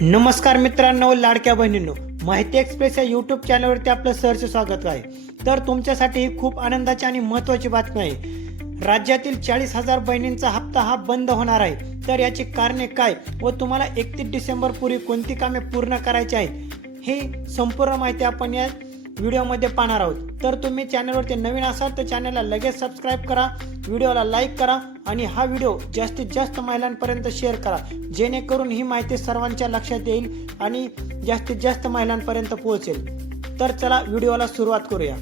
नमस्कार मित्रांनो, लाडक्या बहिणींनो, माहिती एक्सप्रेस या यूट्यूब चॅनलवरती आपलं सहर्ष स्वागत आहे. तर तुमच्यासाठी ही खूप आनंदाची आणि महत्त्वाची बातमी आहे. राज्यातील 40,000 बहिणींचा हप्ता हा बंद होणार आहे. तर याची कारणे काय व तुम्हाला 31 डिसेंबर पूर्वी कोणती कामे पूर्ण करायची आहेत, ही संपूर्ण माहिती आपण या व्हिडिओमध्ये पाहणार आहोत. तर तुम्ही चॅनलवरती नवीन असाल तर चॅनलला लगेच सबस्क्राईब करा, व्हिडिओला लाईक करा आणि हा व्हिडिओ जास्तीत जास्त महिलांपर्यंत शेअर करा, जेणेकरून ही माहिती सर्वांच्या लक्षात येईल आणि जास्तीत जास्त महिलांपर्यंत पोहोचेल. तर चला व्हिडिओला सुरुवात करूया.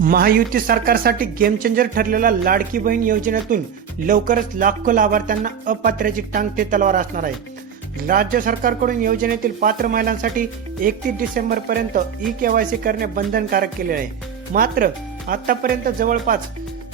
महायुती सरकारसाठी गेम चेंजर ठरलेल्या लाडकी बहीण योजनेतून लवकरच लाखो लाभार्थ्यांना अपात्रची टांगती तलवार असणार आहे. राज्य सरकारकडून योजनेतील पात्र महिलांसाठी 31 डिसेंबर पर्यंत ई-केवायसी करणे बंधनकारक केले आहे. मात्र आतापर्यंत जवळपास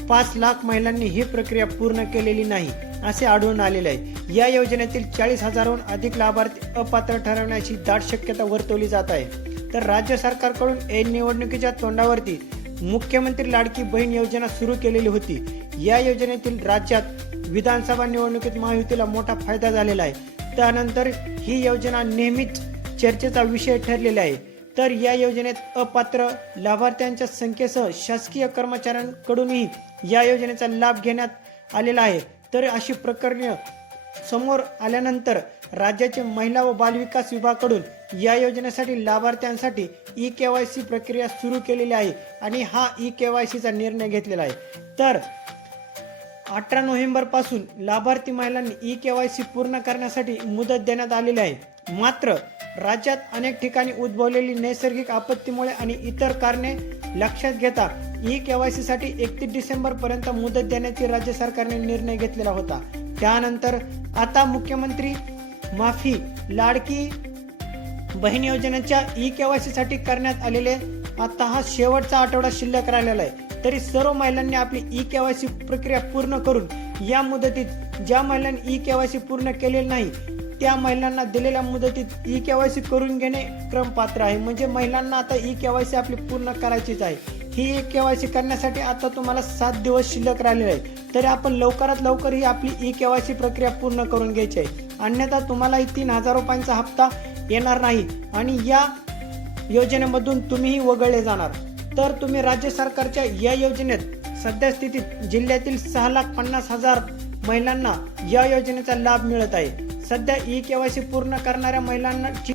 5 लाख महिलांनी ही प्रक्रिया पूर्ण केलेली नाही असे आढळून आलेले आहे. या योजनेतील 40,000हून अधिक लाभार्थी अपात्र ठरवण्याची दाट शक्यता वर्तवली जात आहे. तर राज्य सरकारकडून निवडणुकीच्या तोंडावरती मुख्यमंत्री लाडकी बहीण योजना सुरू केलेली होती. या योजनेतील राज्यात विधानसभा निवडणुकीत महायुतीला मोठा फायदा झालेला आहे. त्यानंतर ही योजना नेहमीच चर्चेचा विषय ठरलेला आहे. तर या योजनेत अपात्र लाभार्थ्यांच्या संख्येसह शासकीय कर्मचाऱ्यांकडूनही या योजनेचा लाभ घेण्यात आलेला आहे. तर अशी प्रकरणे समोर आल्यानंतर राज्याचे महिला व बालविकास विभागाकडून या योजनेसाठी लाभार्थ्यांसाठी ई-केवायसी प्रक्रिया सुरू केलेली आहे आणि हा ई-केवायसीचा निर्णय घेतलेला आहे. तर 18 नोव्हेंबर पासून लाभार्थी महिलांनी ई-केवायसी पूर्ण करण्यासाठी मुदत देण्यात आलेली आहे. मात्र राज्यात अनेक ठिकाणी उद्भवलेली नैसर्गिक आपत्तीमुळे आणि इतर कारणे लक्षात घेता ई-केवायसी साठी 31 डिसेंबर पर्यंत मुदत देण्याची राज्य सरकारने निर्णय घेतलेला होता. त्यानंतर आता मुख्यमंत्री माफी लाडकी बहीण योजनेच्या ई-केवायसी साठी करण्यात आलेले आता हा शेवटचा आठवडा शिल्लक राहिलेला आहे. तरी सर्व महिलांनी आपली ई-केवायसी प्रक्रिया पूर्ण करून या मुदतीत ज्या महिलांनी ई-केवायसी पूर्ण केलेली नाही त्या महिलांना दिलेल्या मुदतीत ई-केवायसी करून घेणे क्रमपात्र आहे. म्हणजे महिलांना आता ई-केवायसी आपली पूर्ण करायचीच आहे. ही ई-केवायसी करण्यासाठी आता तुम्हाला 7 दिवस शिल्लक राहिलेले आहेत. तरी आपण लवकरात लवकर ही आपली ई-केवायसी प्रक्रिया पूर्ण करून घ्यायची आहे. अन्यथा तुम्हालाही 3,000 रुपयांचा हप्ता येणार नाही आणि या योजनेमधून तुम्हीही वगळले जाणार. तर तुम्ही राज्य सरकारच्या या योजनेत सध्या स्थितीत जिल्ह्यातील 6,50,000 महिलांना या योजनेचा लाभ मिळत आहे. सध्या ई-केवायसी पूर्ण करणाऱ्या महिलांची